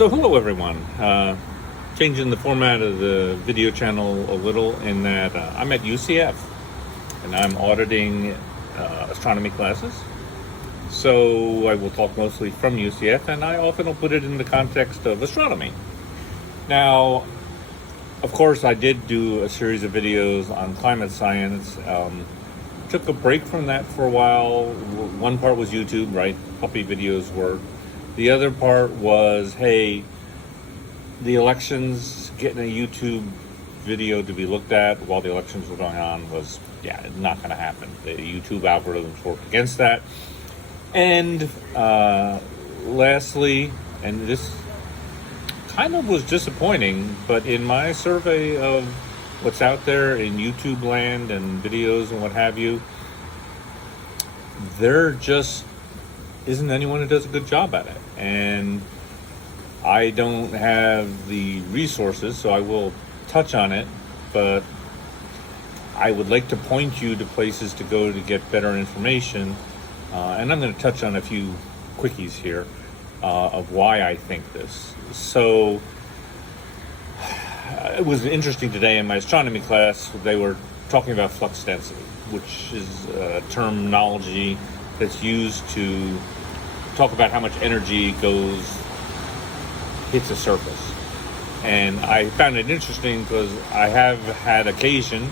So hello everyone. Changing the format of the video channel a little in that I'm at UCF and I'm auditing astronomy classes. So I will talk mostly from UCF, and I often will put it in the context of astronomy. Now, of course, I did do a series of videos on climate science. Took a break from that for a while. One part was YouTube, right? Puppy videos were. The other part was, hey, the elections, getting a YouTube video to be looked at while the elections were going on was, not going to happen. The YouTube algorithms worked against that. And lastly, and this kind of was disappointing, but in my survey of what's out there in YouTube land and videos and what have you, there just isn't anyone who does a good job at it. And I don't have the resources, so I will touch on it, but I would like to point you to places to go to get better information. And I'm going to touch on a few quickies here of why I think this. So it was interesting today in my astronomy class. They were talking about flux density, which is a terminology that's used to talk about how much energy hits a surface. And I found it interesting because I have had occasion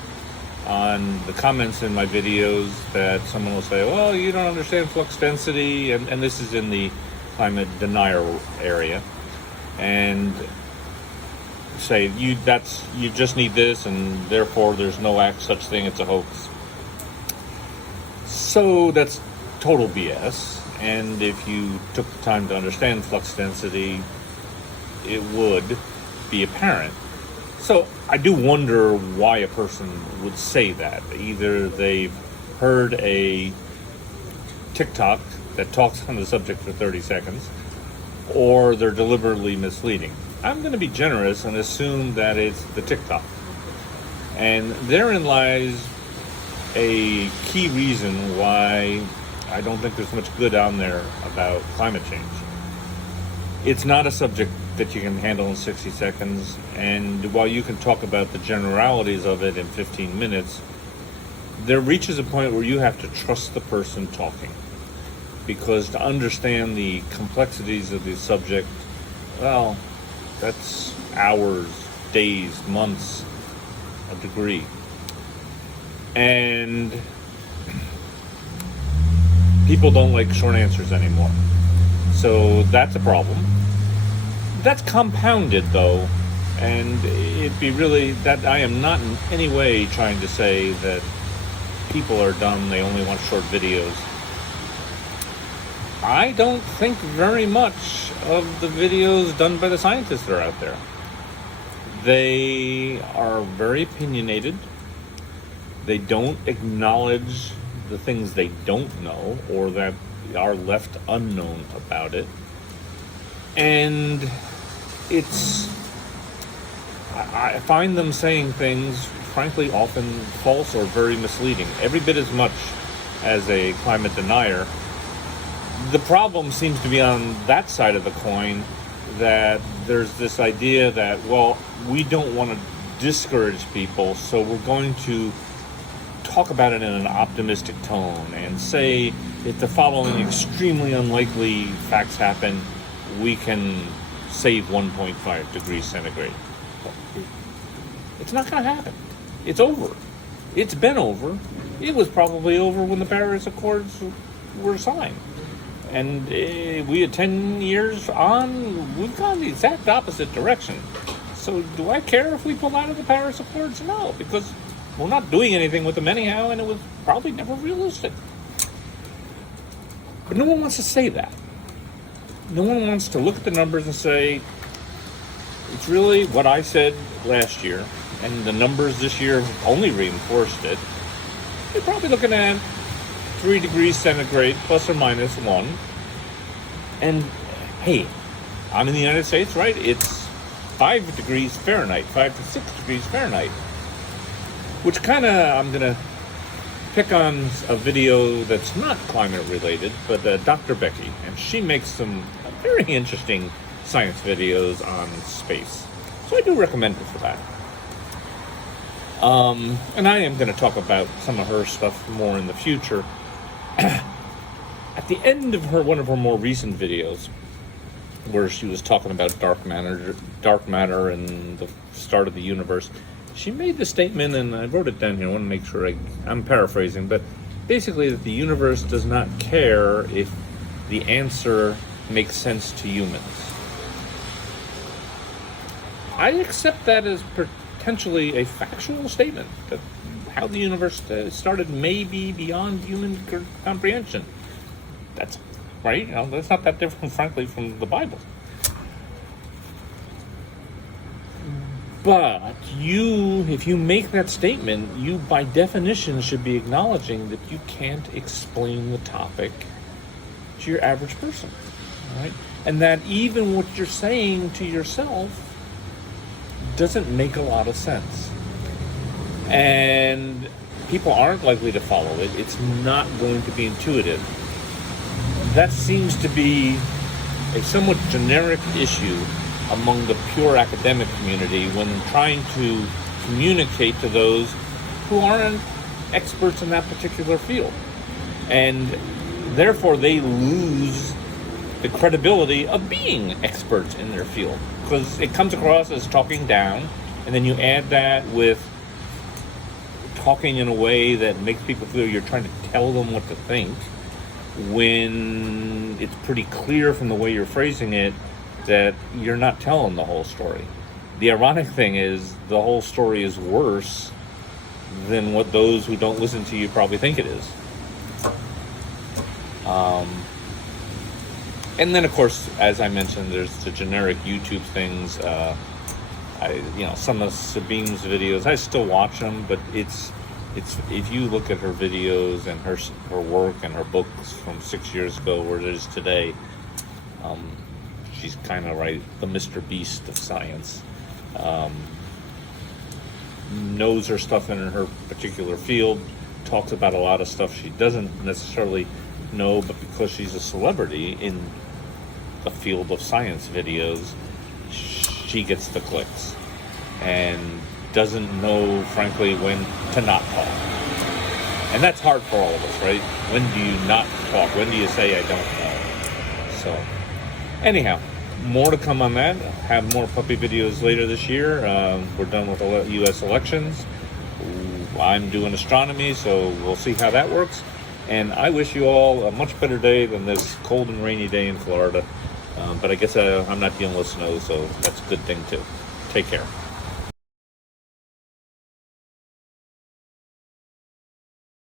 on the comments in my videos that someone will say, well, you don't understand flux density, and this is in the climate denier area, and say you just need this, and therefore there's no such thing, it's a hoax. So that's total BS. And if you took the time to understand flux density, it would be apparent. So I do wonder why a person would say that. Either they've heard a TikTok that talks on the subject for 30 seconds, or they're deliberately misleading. I'm going to be generous and assume that it's the TikTok. And therein lies a key reason why I don't think there's much good on there about climate change. It's not a subject that you can handle in 60 seconds, and while you can talk about the generalities of it in 15 minutes, there reaches a point where you have to trust the person talking. Because to understand the complexities of the subject, well, that's hours, days, months, a degree. And people don't like short answers anymore. So that's a problem. That's compounded, though, and it'd be really that I am not in any way trying to say that people are dumb, they only want short videos. I don't think very much of the videos done by the scientists that are out there. They are very opinionated. They don't acknowledge the things they don't know or that are left unknown about it. And I find them saying things, frankly, often false or very misleading, every bit as much as a climate denier. The problem seems to be on that side of the coin, that there's this idea that, well, we don't want to discourage people, so we're going to talk about it in an optimistic tone and say if the following extremely unlikely facts happen, we can save 1.5 degrees centigrade. It's not going to happen. It's over. It's been over. It was probably over when the Paris Accords were signed. And we had 10 years on, we've gone the exact opposite direction. So do I care if we pull out of the Paris Accords? No, because we're not doing anything with them anyhow, and it was probably never realistic. But no one wants to say that. No one wants to look at the numbers and say, it's really what I said last year, and the numbers this year only reinforced it. You're probably looking at 3 degrees centigrade, plus or minus 1. And hey, I'm in the United States, right? It's 5 degrees Fahrenheit, 5 to 6 degrees Fahrenheit. Which kind of, I'm going to pick on a video that's not climate related, but Dr. Becky. And she makes some very interesting science videos on space. So I do recommend it for that. And I am going to talk about some of her stuff more in the future. At the end of one of her more recent videos, where she was talking about dark matter and the start of the universe, she made the statement, and I wrote it down here. I want to make sure I'm paraphrasing, but basically that the universe does not care if the answer makes sense to humans. I accept that as potentially a factual statement, that how the universe started may be beyond human comprehension. That's right. That's not that different, frankly, from the Bible. But if you make that statement, you by definition should be acknowledging that you can't explain the topic to your average person, right? And that even what you're saying to yourself doesn't make a lot of sense. And people aren't likely to follow it. It's not going to be intuitive. That seems to be a somewhat generic issue among the pure academic community when trying to communicate to those who aren't experts in that particular field. And therefore they lose the credibility of being experts in their field, because it comes across as talking down, and then you add that with talking in a way that makes people feel you're trying to tell them what to think, when it's pretty clear from the way you're phrasing it that you're not telling the whole story. The ironic thing is the whole story is worse than what those who don't listen to you probably think it is. And then, of course, as I mentioned, there's the generic YouTube things. Some of Sabine's videos, I still watch them, but it's if you look at her videos and her work and her books from 6 years ago, where it is today, she's kind of the Mr. Beast of science. Knows her stuff in her particular field, talks about a lot of stuff she doesn't necessarily know, but because she's a celebrity in the field of science videos, she gets the clicks and doesn't know, frankly, when to not talk. And that's hard for all of us, right? When do you not talk? When do you say, I don't know? So, anyhow, more to come on that. Have more puppy videos later this year. We're done with the U.S. elections. I'm doing astronomy, so we'll see how that works. And I wish you all a much better day than this cold and rainy day in Florida. But I guess I'm not dealing with snow, so that's a good thing too. Take care.